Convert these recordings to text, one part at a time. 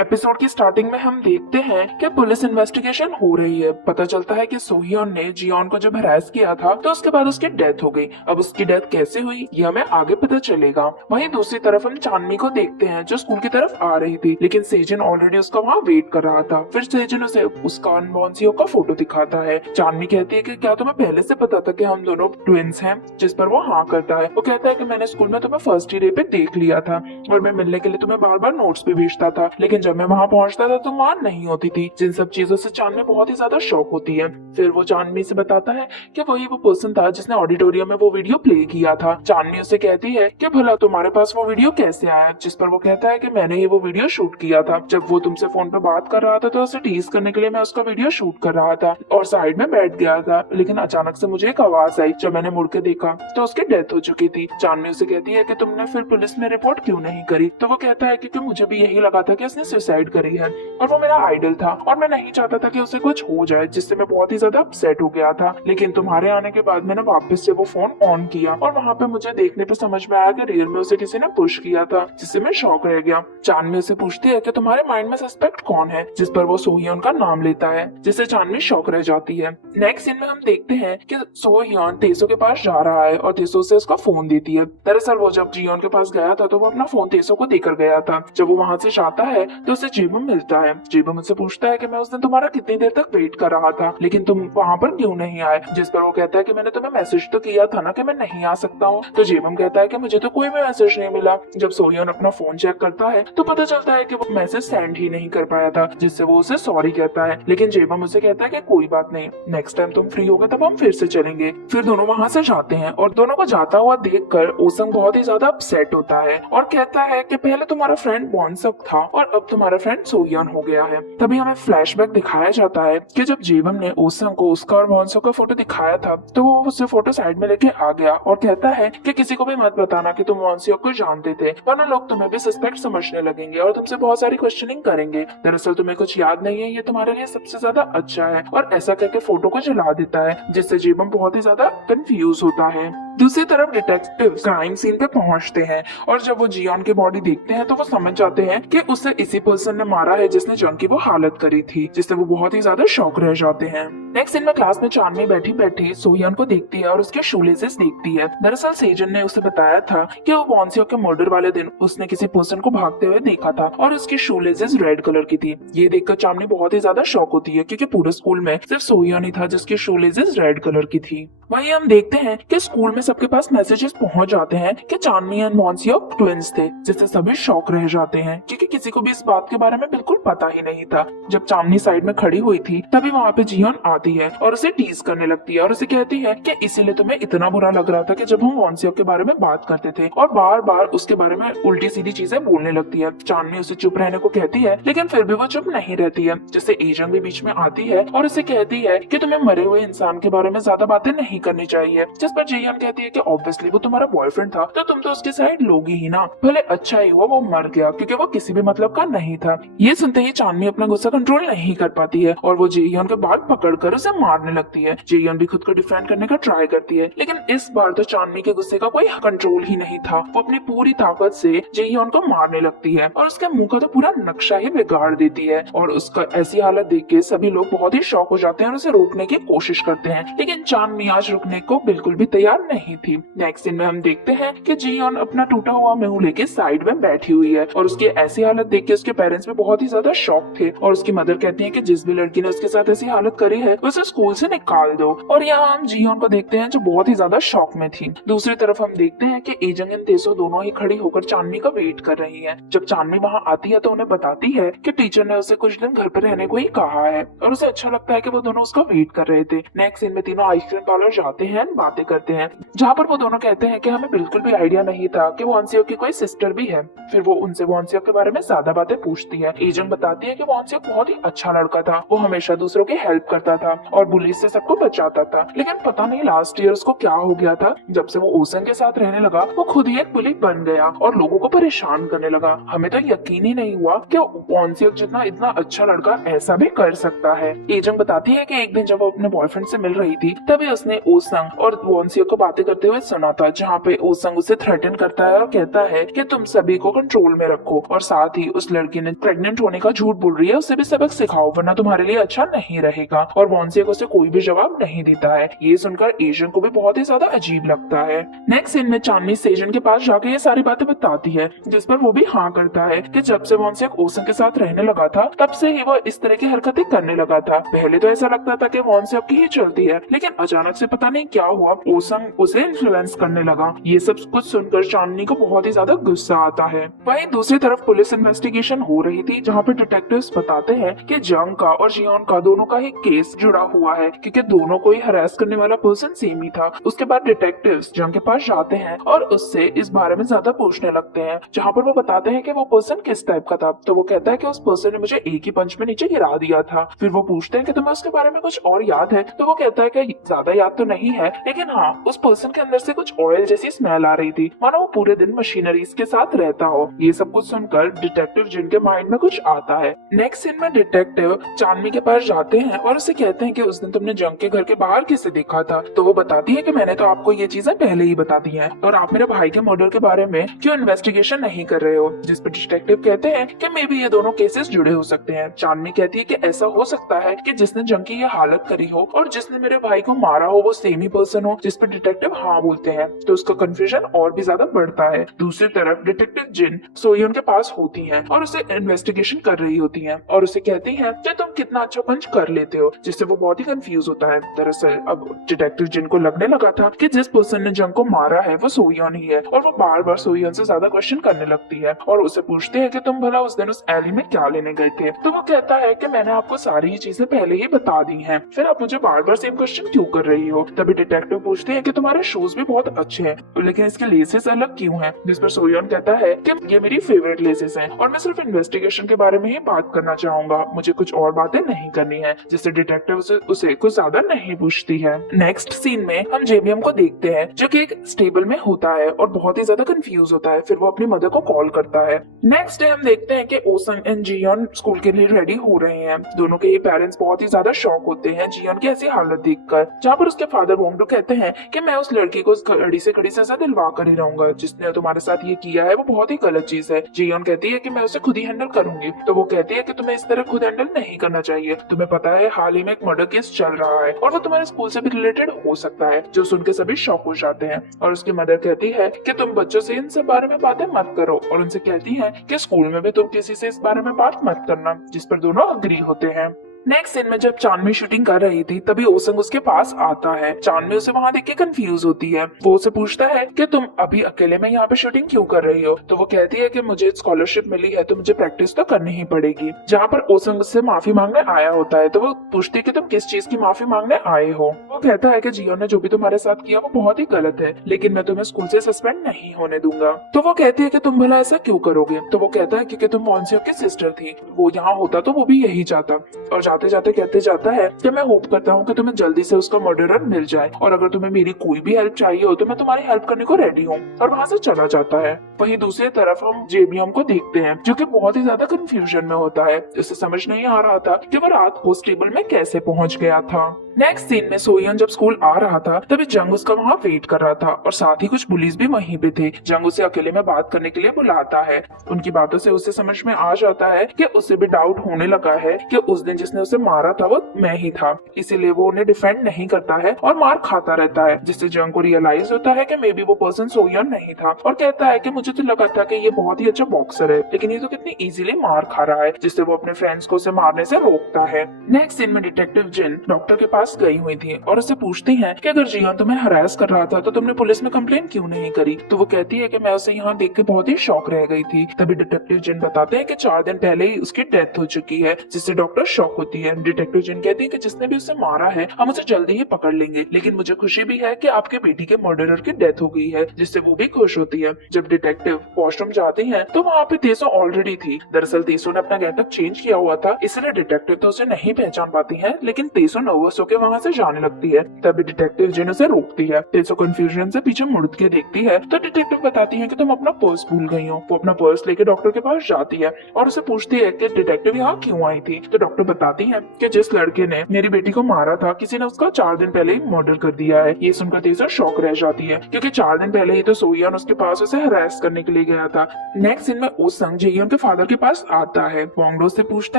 Episode की starting में हम देखते हैं कि पुलिस इन्वेस्टिगेशन हो रही है। पता चलता है कि सोहियोन ने जियोन को जब हरास किया था तो उसके बाद उसकी डेथ हो गई। अब उसकी डेथ कैसे हुई ये हमें आगे पता चलेगा। वहीं दूसरी तरफ हम चांदनी को देखते हैं जो स्कूल की तरफ आ रही थी, लेकिन सेजन ऑलरेडी उसका वहाँ वेट कर रहा था। फिर सेजन उसे उसका अनबॉन्सियो का फोटो दिखाता है। चांदनी कहती है कि क्या तुम्हें पहले से पता था कि हम दोनों ट्विंस हैं, जिस पर वो हाँ करता है। वो कहता है कि मैंने स्कूल में तुम्हें फर्स्ट डे पे देख लिया था और मैं मिलने के लिए तुम्हें बार बार नोट्स भी भेजता था, लेकिन जब मैं वहाँ पहुँचता था तुम वहाँ नहीं होती थी। जिन सब चीजों से चांदनी बहुत ही ज्यादा शॉक होती है। फिर वो चांदनी से बताता है कि वही वो पर्सन था जिसने ऑडिटोरियम में वो वीडियो प्ले किया था। चांदनी उसे कहती है कि भला तुम्हारे पास वो वीडियो कैसे आया, जिस पर वो कहता है कि मैंने ही वो वीडियो शूट किया था। जब वो तुमसे फोन पे बात कर रहा था तो उसे टीज करने के लिए मैं उसका वीडियो शूट कर रहा था और साइड में बैठ गया था, लेकिन अचानक से मुझे एक आवाज आई। जब मैंने मुड़ के देखा तो उसकी डेथ हो चुकी थी। चांदनी उसे कहती है कि तुमने फिर पुलिस में रिपोर्ट क्यों नहीं करी। तो वो कहता है कि मुझे भी यही लगा था कि उसने सुसाइड करी है और वो मेरा आइडल था और मैं नहीं चाहता था कि उसे कुछ हो जाए, जिससे मैं बहुत ही ज्यादा अपसेट हो गया था। लेकिन तुम्हारे आने के बाद मैंने वापस से वो फोन ऑन किया और वहाँ पे मुझे देखने पे समझ में आया कि रियल में उसे किसी ने पुश किया था, जिससे मैं शॉक रह गया। चांदनी उसे पूछती है कि तुम्हारे माइंड में सस्पेक्ट कौन है, जिस पर वो सोहियोन का नाम लेता है, जिससे चांदनी शॉक रह जाती है। नेक्स्ट सीन में हम देखते हैं कि सोहियोन तेसो के पास जा रहा है और तेसो से उसका फोन देती है। दरअसल वो जब जियोन के पास गया था तो वो अपना फोन तेसो को देकर गया था। जब वो वहाँ से जाता है तो उसे जेबम मिलता है। जेबम मुझसे पूछता है कि मैं उस दिन तुम्हारा कितनी देर तक वेट कर रहा था, लेकिन तुम वहाँ पर क्यों नहीं आए। जिस पर वो कहता है कि मैंने तुम्हें मैसेज तो किया था ना कि मैं नहीं आ सकता हूँ। तो जेबम कहता है कि मुझे तो कोई भी मैसेज नहीं मिला। जब सोहियोन अपना फोन चेक करता है तो पता चलता है कि वो मैसेज सेंड ही नहीं कर पाया था, जिससे वो उसे सॉरी कहता है। लेकिन जेबम उसे कहता है कि कोई बात नहीं, नेक्स्ट टाइम तुम फ्री होगे तब हम फिर से चलेंगे। फिर दोनों वहाँ से जाते हैं और दोनों को जाता हुआ देखकर ओसंग बहुत ही ज्यादा अपसेट होता है और कहता है कि पहले तुम्हारा फ्रेंड बॉन्सक था और अब तुम्हारा फ्रेंड सोहियोन हो गया है। तभी हमें फ्लैशबैक दिखाया जाता है कि जब जेबम ने ओसंग को उसका और बॉन्सक का फोटो दिखाया था तो वो उससे फोटो साइड में लेके आ गया और कहता है कि किसी को भी मत बताना कि तुम बॉन्सक को जानते थे, वरना लोग तुम्हें भी सस्पेक्ट समझने लगेंगे और तुमसे बहुत सारी क्वेश्चनिंग करेंगे। दरअसल तुम्हें कुछ याद नहीं है, ये तुम्हारे लिए सबसे ज्यादा अच्छा है। और ऐसा करके फोटो को जला देता है, जिससे जेबम बहुत ही ज्यादा कंफ्यूज होता है। दूसरी तरफ डिटेक्टिव क्राइम सीन पे पहुंचते हैं और जब वो जियोन की बॉडी देखते हैं तो वो समझ जाते हैं कि उसे इसी पर्सन ने मारा है जिसने जंग की वो हालत करी थी, जिससे वो बहुत ही ज्यादा शॉक रह जाते हैं। नेक्स्ट सीन में क्लास में चांदनी बैठी बैठी सोहियोन को देखती है और उसके शूलेसेस देखती है। दरअसल सेजन ने उसे बताया था कि वो बॉन्सियो के मर्डर वाले दिन उसने किसी पर्सन को भागते हुए देखा था और उसकी शूलेसेस रेड कलर की थी। ये देखकर चांदनी बहुत ही ज्यादा शॉक होती है क्योंकि पूरे स्कूल में सिर्फ सोहियोन ही था जिसकी शूलेसेस रेड कलर की थी। वहीं हम देखते हैं कि स्कूल में सबके पास मैसेजेस पहुंच जाते हैं कि चांदनी एंड बॉन्सियो ट्विंस थे, जिससे सभी शॉक रह जाते हैं क्योंकि किसी को भी इस बात के बारे में बिल्कुल पता ही नहीं था। जब चांदनी साइड में खड़ी हुई थी तभी वहाँ पे जियोन आती है और उसे टीज करने लगती है और उसे कहती है कि इसीलिए तुम्हें इतना बुरा लग रहा था कि जब हम बॉन्सियो के बारे में बात करते थे, और बार बार उसके बारे में उल्टी सीधी चीजें बोलने लगती है। चांदनी उसे चुप रहने को कहती है लेकिन फिर भी वो चुप नहीं रहती है, जिससे एजंग भी बीच में आती है और उसे कहती है कि तुम्हें मरे हुए इंसान के बारे में ज्यादा बातें नहीं करनी चाहिए। जिस पर जियोन कहती है कि ऑब्वियसली वो तुम्हारा बॉयफ्रेंड था तो तुम तो उसकी साइड लोगी ही ना, भले अच्छा ही हुआ वो मर गया क्योंकि वो किसी भी मतलब का नहीं था। ये सुनते ही चांदनी अपना गुस्सा कंट्रोल नहीं कर पाती है और वो जेयोन के बाल पकड़कर उसे मारने लगती है। जेयोन भी खुद को डिफेंड करने का ट्राई करती है, लेकिन इस बार तो चांदनी के गुस्से का कोई कंट्रोल ही नहीं था। वो अपनी पूरी ताकत से जेयोन को मारने लगती है और उसके मुंह का तो पूरा नक्शा ही बिगाड़ देती है और उसका ऐसी हालत देख के सभी लोग बहुत ही शॉक हो जाते हैं और उसे रोकने की कोशिश करते हैं, लेकिन चांदनी आज रुकने को बिल्कुल भी तैयार नहीं थी। नेक्स्ट सीन में हम देखते हैं कि जियोन अपना टूटा हुआ मुंह लेके साइड में बैठी हुई है और उसकी ऐसी हालत देख के उसके पेरेंट्स भी बहुत ही ज्यादा शॉक थे और उसकी मदर कहती है कि जिस भी लड़की ने उसके साथ ऐसी हालत करी है उसे स्कूल से निकाल दो। और यहाँ हम जियोन को देखते हैं जो बहुत ही ज्यादा शॉक में थी। दूसरी तरफ हम देखते हैं कि एजंग एंड तेसो दोनों ही खड़ी होकर चांदनी का वेट कर रही है। जब चांदनी वहाँ आती है तो उन्हें बताती है कि टीचर ने उसे कुछ दिन घर पर रहने को ही कहा है और उसे अच्छा लगता है कि वो दोनों उसका वेट कर रहे थे। नेक्स्ट सीन में तीनों आइसक्रीम पार्लर जाते हैं, बातें करते हैं, जहाँ पर वो दोनों कहते हैं कि हमें बिल्कुल भी आइडिया नहीं था कि वॉन्सियो की कोई सिस्टर भी है। फिर वो उनसे वॉन्सियो के बारे में ज्यादा बातें पूछती है। एजंग बताती है कि वॉन्सियो बहुत ही अच्छा लड़का था, वो हमेशा दूसरों की हेल्प करता था और बुली से सबको बचाता था, लेकिन पता नहीं लास्ट ईयर उसको क्या हो गया था। जब से वो ओसन के साथ रहने लगा वो खुद ही एक बुली बन गया और लोगों को परेशान करने लगा। हमें तो यकीन ही नहीं हुआ कि वॉन्सियो जितना इतना अच्छा लड़का ऐसा भी कर सकता है। एजंग बताती है कि एक दिन जब वो अपने बॉयफ्रेंड से मिल रही थी तभी उसने ओसंग और वॉन्सियो को बातें बातें करते हुए सुना था, जहाँ पे ओसंग उसे थ्रेटन करता है और कहता है कि तुम सभी को कंट्रोल में रखो, और साथ ही उस लड़की ने प्रेग्नेंट होने का झूठ बोल रही है उसे भी सबक सिखाओ, वरना तुम्हारे लिए अच्छा नहीं रहेगा। और वॉन्सिया को उसे कोई भी जवाब नहीं देता है। ये सुनकर एशियन को भी बहुत ही ज्यादा अजीब लगता है। नेक्स्ट सीन में चांदनी सेजन के पास जाके ये सारी बातें बताती है, जिस पर वो भी हाँ करता है कि जब से वॉन्सिया ओसंग के साथ रहने लगा था तब से ही वो इस तरह की हरकतें करने लगा था। पहले तो ऐसा लगता था कि वॉन्सिया की ही चलती है, लेकिन अचानक से पता नहीं क्या हुआ, ओसंग उसे इन्फ्लुएंस करने लगा। ये सब कुछ सुनकर चांदनी को बहुत ही ज्यादा गुस्सा आता है। वहीं दूसरी तरफ पुलिस इन्वेस्टिगेशन हो रही थी, जहाँ पे डिटेक्टिव्स बताते हैं कि जंग का और जियोन का दोनों का ही केस जुड़ा हुआ है, क्योंकि दोनों को ही हरास करने वाला पर्सन सेम ही था। उसके बाद डिटेक्टिव्स जंग के पास जाते हैं और उससे इस बारे में ज्यादा पूछने लगते हैं, जहाँ पर वो बताते हैं कि वो पर्सन किस टाइप का था। तो वो कहता है कि उस पर्सन ने मुझे एक ही पंच में नीचे गिरा दिया था। फिर वो पूछते हैं कि तुम्हें उसके बारे में कुछ और याद है? तो वो कहता है कि ज्यादा याद तो नहीं है, लेकिन हाँ, उस पर्सन के अंदर से कुछ ऑयल जैसी स्मेल आ रही थी, मानो वो पूरे दिन मशीनरीज के साथ रहता हो। ये सब कुछ सुनकर डिटेक्टिव जिनके माइंड में कुछ आता है। नेक्स्ट सीन में डिटेक्टिव चांदनी के पास जाते हैं और उसे कहते हैं कि उस दिन तुमने जंग के घर के बाहर किसे देखा था? तो वो बताती है कि मैंने तो आपको ये चीजें पहले ही बता दी हैं, और आप मेरे भाई के मर्डर के बारे में क्यों इन्वेस्टिगेशन नहीं कर रहे हो? जिस पर डिटेक्टिव कहते हैं कि मे बी ये दोनों केसेस जुड़े हो सकते हैं। चांदनी कहती है कि ऐसा हो सकता है कि जिसने जंग की ये हालत करी हो और जिसने मेरे भाई को मारा हो वो सेम ही पर्सन हो। जिस पर डिटेक्टिव हाँ बोलते हैं, तो उसका कंफ्यूजन और भी ज्यादा बढ़ता है। दूसरी तरफ डिटेक्टिव जिन सोयोन के पास होती हैं और उसे इन्वेस्टिगेशन कर रही होती हैं और उसे कहती हैं कि तुम कितना अच्छा पंच कर लेते हो, जिससे वो बहुत ही कंफ्यूज होता है। दरअसल अब डिटेक्टिव जिन को लगने लगा था कि जिस पर्सन ने जंग को मारा है वो सोयोन ही है, और वो बार बार सोयोन से ज्यादा क्वेश्चन करने लगती है और उसे पूछते हैं कि तुम भला उस दिन उस एली में क्या लेने गए थे? तो वो कहता है कि मैंने आपको सारी चीजें पहले ही बता दी हैं, फिर आप मुझे बार बार सेम क्वेश्चन क्यों कर रही हो? तभी डिटेक्टिव पूछते हैं कि तुम्हारे शूज भी बहुत अच्छे हैं, लेकिन इसके लेसेस अलग क्यों हैं? जिस पर सोयोन कहता है कि ये मेरी फेवरेट लेसेस हैं और मैं सिर्फ इन्वेस्टिगेशन के बारे में ही बात करना चाहूंगा, मुझे कुछ और बातें नहीं करनी है। जिससे डिटेक्टिव उसे कुछ ज्यादा नहीं पूछती है। नेक्स्ट सीन में हम जेबीएम को देखते हैं, जो कि एक स्टेबल में होता है और बहुत ही ज्यादा कंफ्यूज होता है। फिर वो अपनी मदर को कॉल करता है। नेक्स्ट डे हम देखते हैं कि ओसंग एंड जियोन स्कूल के लिए रेडी हो रहे हैं। दोनों के ही पेरेंट्स बहुत ही ज्यादा शॉक होते हैं जियोन की ऐसी हालत देखकर, जहाँ पर उसके फादर वोंगडू कहते हैं कि मैं उस लड़की को कड़ी से कड़ी सजा दिलवा कर ही रहूंगा, जिसने तुम्हारे साथ ये किया है वो बहुत ही गलत चीज है। जियोन कहती है कि मैं उसे खुद ही हैंडल करूंगी। तो वो कहती है कि तुम्हें इस तरह खुद हैंडल नहीं करना चाहिए, तुम्हें पता है हाल ही में एक मर्डर केस चल रहा है और वो तुम्हारे स्कूल से भी रिलेटेड हो सकता है। जो सुन के सभी शॉक हो जाते हैं और उसकी मदर कहती है कि तुम बच्चों से इन सब बारे में बातें मत करो, और उनसे कहती है कि स्कूल में भी तुम किसी से इस बारे में बात मत करना, जिस पर दोनों अग्री होते हैं। नेक्स्ट सीन में जब चांदनी शूटिंग कर रही थी तभी ओसंग उसके पास आता है। चांदनी उसे वहाँ देख के कंफ्यूज होती है। वो उसे पूछता है कि तुम अभी अकेले में यहाँ पे शूटिंग क्यों कर रही हो? तो वो कहती है कि मुझे स्कॉलरशिप मिली है तो मुझे प्रैक्टिस तो करनी ही पड़ेगी। जहाँ पर ओसंग उससे माफी मांगने आया होता है, तो वो पूछती है कि तुम किस चीज की माफी मांगने आए हो? वो कहता है कि जियो ने जो भी तुम्हारे साथ किया वो बहुत ही गलत है, लेकिन मैं तुम्हें स्कूल से सस्पेंड नहीं होने दूंगा। तो वो कहती है कि तुम भला ऐसा क्यों करोगे? तो वो कहता है क्योंकि तुम मॉन्सियो की सिस्टर थी, वो यहाँ होता तो वो भी यही चाहता। और जाते जाते कहते जाता है कि मैं होप करता हूँ कि तुम्हें जल्दी से उसका मर्डरर मिल जाए, और अगर तुम्हें मेरी कोई भी हेल्प चाहिए हो तो मैं तुम्हारी हेल्प करने को रेडी हूँ। और वहाँ से चला जाता है। वहीं दूसरी तरफ हम जेबियम को देखते हैं, जो कि बहुत ही ज्यादा कंफ्यूजन में होता है। उसे समझ नहीं आ रहा था कि वो रात को टेबल में कैसे पहुंच गया था। नेक्स्ट सीन में सोयन जब स्कूल आ रहा था तभी जंग उसका वहाँ वेट कर रहा था, और साथ ही कुछ पुलिस भी वहीं पे थे। जंग उसे अकेले में बात करने के लिए बुलाता है। उनकी बातों से उसे समझ में आ जाता है कि उसे भी डाउट होने लगा है कि उस दिन जिसने उसे मारा था वो मैं ही था, इसीलिए वो उन्हें डिफेंड नहीं करता है और मार खाता रहता है। जिससे जंग को रियलाइज होता है कि मे बी वो पर्सन सोयन नहीं था, और कहता है कि मुझे तो लगा था कि ये बहुत ही अच्छा बॉक्सर है, लेकिन ये तो कितनी इजीली मार खा रहा है। जिससे वो अपने फ्रेंड्स को उसे मारने से रोकता है। नेक्स्ट सीन में डिटेक्टिव जिन डॉक्टर के पास गई हुई थी और उससे पूछती हैं कि अगर जियान तुम्हें हरास कर रहा था तो तुमने पुलिस में कंप्लेन क्यों नहीं करी? तो वो कहती है कि मैं उसे यहाँ देख के बहुत ही शॉक रह गई थी। तभी डिटेक्टिव जिन बताते हैं कि 4 दिन पहले ही उसकी डेथ हो चुकी है, जिससे डॉक्टर शॉक होती है। डिटेक्टिव जिन कहती है कि जिसने भी उसे मारा है हम उसे जल्दी ही पकड़ लेंगे, लेकिन मुझे खुशी भी है कि आपके बेटी के मर्डरर की डेथ हो गई है, जिससे वो भी खुश होती है। जब डिटेक्टिव वॉशरूम जाती है तो वहाँ पे तेसो ऑलरेडी थी। दरअसल तेसो ने अपना गेटअप चेंज किया हुआ था, इसलिए डिटेक्टिव तो उसे नहीं पहचान पाती है, लेकिन तेसो नर्वस होकर वहाँ से जाने लगती है। तभी डिटेक्टिव जिन उसे रोकती है। तेसो कंफ्यूजन से पीछे मुड़ के देखती है तो डिटेक्टिव बताती है कि तुम अपना पर्स भूल गई हो। वो अपना पर्स लेके डॉक्टर के पास जाती है और उसे पूछती है कि डिटेक्टिव यहाँ क्यों आई थी। तो डॉक्टर बताती है कि जिस लड़के ने मेरी बेटी को मारा था किसी ने उसका 4 दिन पहले ही मर्डर कर दिया है। ये सुनकर तेसो शॉक रह जाती है क्योंकि 4 दिन पहले ही तो सोहियोन उसके पास उसे हरास करने के लिए गया था। नेक्स्ट सीन में ओसंग जेयोन के फादर के पास आता है। वोंगडो से पूछता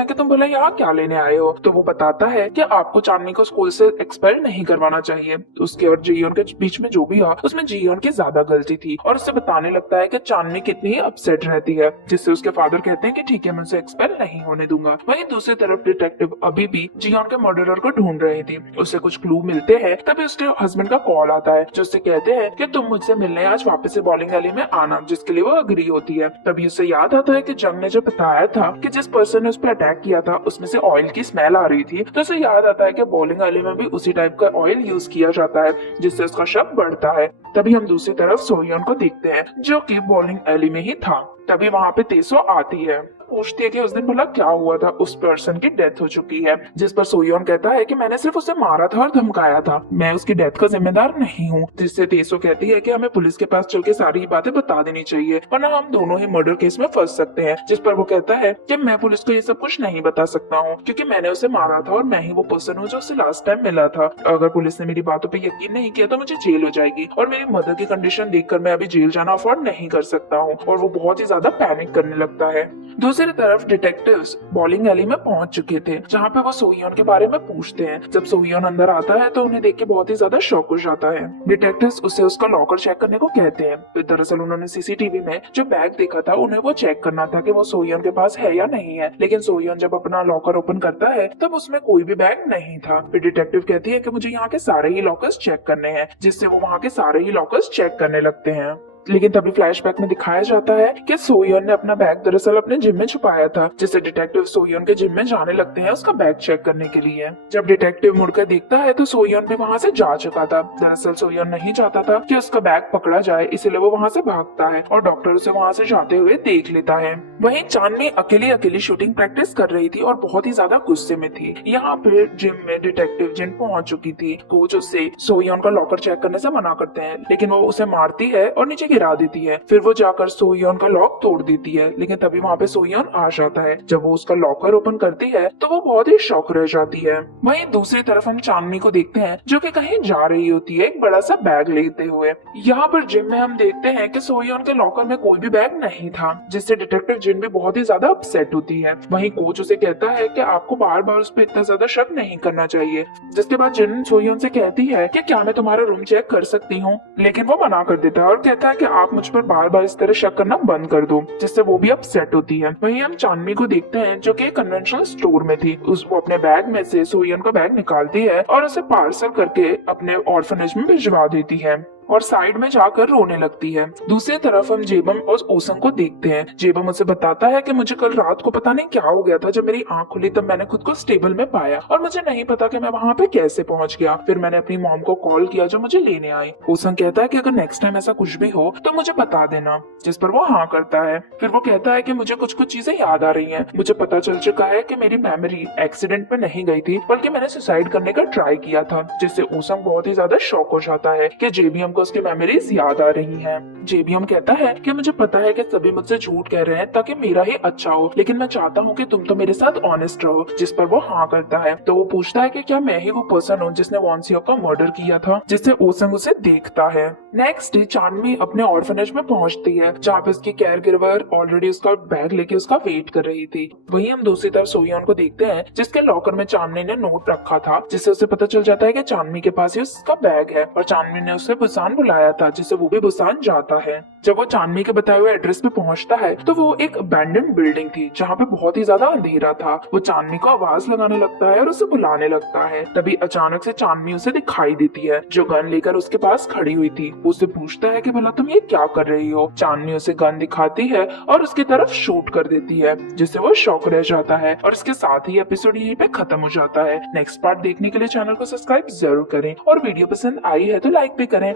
है कि तुम बोला यहाँ क्या लेने आए हो। तो वो बताता है कि आपको चांदनी को स्कूल से एक्सपेल नहीं करवाना चाहिए। तो उसके और जेयोन के बीच में जो भी हुआ उसमें जेयोन की ज्यादा गलती थी और उससे बताने लगता है कि चांदनी कितनी अपसेट रहती है, जिससे उसके फादर कहते हैं कि ठीक है मैं उसे एक्सपेल नहीं होने दूंगा। वहीं दूसरी तरफ डिटेक्टिव अभी भी जियोन के मर्डरर को ढूंढ रही थी। उसे कुछ क्लू मिलते हैं तभी उसके हस्बैंड का कॉल आता है जो उससे कहते हैं कि तुम मुझसे मिलने आज वापस से बॉलिंग एली में आना, जिसके लिए वो अग्री होती है। तभी उसे याद आता है कि जंग ने जो बताया था कि जिस पर्सन ने उस पर अटैक किया था उसमें से ऑयल की स्मेल आ रही थी। तो उसे याद आता है कि बॉलिंग एली में भी उसी टाइप का ऑयल यूज किया जाता है जिससे उसका शक बढ़ता है। तभी हम दूसरी तरफ सोहियोन को देखते हैं जो कि बॉलिंग एली में ही था। तभी वहाँ पे तेसो आती है, पूछती है कि उस दिन भला क्या हुआ था। उस पर्सन की डेथ हो चुकी है, जिस पर सोहियोन कहता है कि मैंने सिर्फ उसे मारा था और धमकाया था, मैं उसकी डेथ का जिम्मेदार नहीं हूँ। जिससे तेसो कहती है कि हमें पुलिस के पास चल के सारी बातें बता देनी चाहिए वरना हम दोनों ही मर्डर केस में फंस सकते हैं। जिस पर वो कहता है कि मैं पुलिस को ये सब कुछ नहीं बता सकता हूँ क्योंकि मैंने उसे मारा था और मैं ही वो पर्सन हूँ जो उसे लास्ट टाइम मिला था। अगर पुलिस ने मेरी बातों पर यकीन नहीं किया तो मुझे जेल हो जाएगी और मेरी मदर की कंडीशन देखकर मैं अभी जेल जाना अफोर्ड नहीं कर सकता हूँ। और वो बहुत ही ज्यादा पैनिक करने लगता है। दूसरी तरफ डिटेक्टिव्स बॉलिंग एली में पहुंच चुके थे जहां पे वो सोहियोन के बारे में पूछते हैं। जब सोहियोन अंदर आता है तो उन्हें देख के बहुत ही ज्यादा शॉक हो जाता है। डिटेक्टिव्स उसे उसका लॉकर चेक करने को कहते हैं। फिर दरअसल उन्होंने सीसीटीवी में जो बैग देखा था उन्हें वो चेक करना था कि वो सोहियोन के पास है या नहीं है। लेकिन सोहियोन जब अपना लॉकर ओपन करता है तब उसमें कोई भी बैग नहीं था। फिर डिटेक्टिव कहती है कि मुझे यहाँ के सारे ही लॉकर्स चेक करने हैं, जिससे वो वहाँ के सारे ही लॉकर्स चेक करने लगते हैं। लेकिन तभी फ्लैशबैक में दिखाया जाता है कि सोहियोन ने अपना बैग दरअसल अपने जिम में छुपाया था, जिससे डिटेक्टिव सोहियोन के जिम में जाने लगते हैं उसका बैग चेक करने के लिए। जब डिटेक्टिव मुड़कर देखता है तो सोहियोन भी वहाँ से जा चुका था। दरअसल सोहियोन नहीं चाहता था कि उसका बैग पकड़ा जाए, इसलिए वो वहाँ से भागता है और डॉक्टर उसे वहाँ से जाते हुए देख लेता है। वहीं चांदनी अकेली शूटिंग प्रैक्टिस कर रही थी और बहुत ही ज्यादा गुस्से में थी। यहाँ पे जिम में डिटेक्टिव जिन पहुंच चुकी थी। कोच उससे सोहियोन का लॉकर चेक करने से मना करते हैं, लेकिन वो उसे मारती है और नीचे गिरा देती है। फिर वो जाकर सोहियोन का लॉक तोड़ देती है, लेकिन तभी वहाँ पे सोहियोन आ जाता है। जब वो उसका लॉकर ओपन करती है तो वो बहुत ही शॉक रह जाती है। वहीं दूसरी तरफ हम चांदनी को देखते हैं जो कि कहीं जा रही होती है एक बड़ा सा बैग लेते हुए। यहाँ पर जिम में हम देखते हैं कि सोहियोन के लॉकर में कोई भी बैग नहीं था, जिससे डिटेक्टिव जिन भी बहुत ही ज्यादा अपसेट होती है। वहीं कोच उसे कहता है कि आपको बार बार उस पर इतना ज्यादा शक नहीं करना चाहिए। जिसके बाद जिन सोहियोन से कहती है कि क्या मैं तुम्हारा रूम चेक कर सकती हूँ, लेकिन वो मना कर देता है और कहता है कि आप मुझ पर बार बार इस तरह शक करना बंद कर दो, जिससे वो भी अपसेट होती है। वहीं हम चांदनी को देखते हैं जो कि कन्वेंशनल स्टोर में थी। वो अपने बैग में से सोहियोन का बैग निकालती है और उसे पार्सल करके अपने ऑर्फनेज में भिजवा देती है और साइड में जाकर रोने लगती है। दूसरी तरफ हम जेबम और ओसंग को देखते हैं। जेबम उसे बताता है कि मुझे कल रात को पता नहीं क्या हो गया था, जब मेरी आंख खुली तब मैंने खुद को स्टेबल में पाया और मुझे नहीं पता कि मैं वहाँ पे कैसे पहुँच गया। फिर मैंने अपनी मॉम को कॉल किया जो मुझे लेने आई। ओसंग कहता है कि अगर नेक्स्ट टाइम ऐसा कुछ भी हो तो मुझे बता देना, जिस पर वो हाँ करता है। फिर वो कहता है कि मुझे कुछ चीजें याद आ रही है। मुझे पता चल चुका है कि मेरी मेमोरी एक्सीडेंट में नहीं गई थी बल्कि मैंने सुसाइड करने का ट्राई किया था, जिससे ओसंग बहुत ही ज्यादा शॉक हो जाता है कि जेबीएम को उसकी मेमोरीज याद आ रही हैं। जेबीएम कहता है कि मुझे पता है कि सभी मुझसे झूठ कह रहे हैं ताकि मेरा ही अच्छा हो, लेकिन मैं चाहता हूँ कि तुम तो मेरे साथ ऑनेस्ट रहो, जिस पर वो हाँ करता है। तो वो पूछता है कि क्या मैं ही वो पर्सन हूँ जिसने वॉन्सियो का मर्डर किया था, जिससे ओसंग उसे देखता है। नेक्स्ट डे चांदनी अपने ऑर्फनेज में पहुंचती है जहाँ पे उसकी केयर गिवर ऑलरेडी उसका बैग लेके उसका वेट कर रही थी। वहीं हम दूसरी तरफ सोहियोन को देखते हैं जिसके लॉकर में चांदनी ने नोट रखा था, जिससे उसे पता चल जाता है कि चांदनी के पास ही उसका बैग है और चांदनी ने उसे बुसान बुलाया था, जिससे वो भी बुसान जाता है। जब वो चांदनी के बताए हुए एड्रेस पे पहुंचता है तो वो एक अबैंडन्ड बिल्डिंग थी जहाँ पे बहुत ही ज्यादा अंधेरा था। वो चांदनी को आवाज लगाने लगता है और उसे बुलाने लगता है। तभी अचानक से चांदनी उसे दिखाई देती है जो गन लेकर उसके पास खड़ी हुई थी। उससे पूछता है कि भला तुम ये क्या कर रही हो। चांदनी उसे गन दिखाती है और उसकी तरफ शूट कर देती है, जिससे वो शॉक रह जाता है और इसके साथ ही एपिसोड यहीं पे खत्म हो जाता है। नेक्स्ट पार्ट देखने के लिए चैनल को सब्सक्राइब जरूर करें और वीडियो पसंद आई है तो लाइक भी करें।